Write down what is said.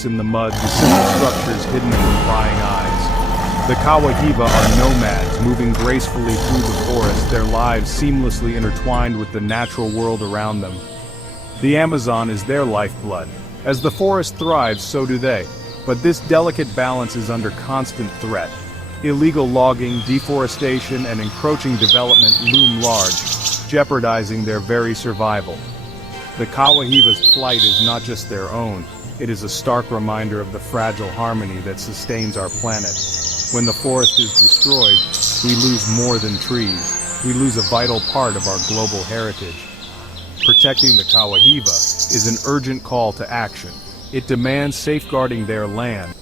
roots in the mud to simple structures hidden from prying eyes. The Kawahiva are nomads moving gracefully through the forest, their lives seamlessly intertwined with the natural world around them. The Amazon is their lifeblood. As the forest thrives, so do they. But this delicate balance is under constant threat. Illegal logging, deforestation, and encroaching development loom large, jeopardizing their very survival. The Kawahiva's plight is not just their own, it is a stark reminder of the fragile harmony that sustains our planet. When the forest is destroyed, we lose more than trees. We lose a vital part of our global heritage. Protecting the Kawahiva is an urgent call to action. It demands safeguarding their land.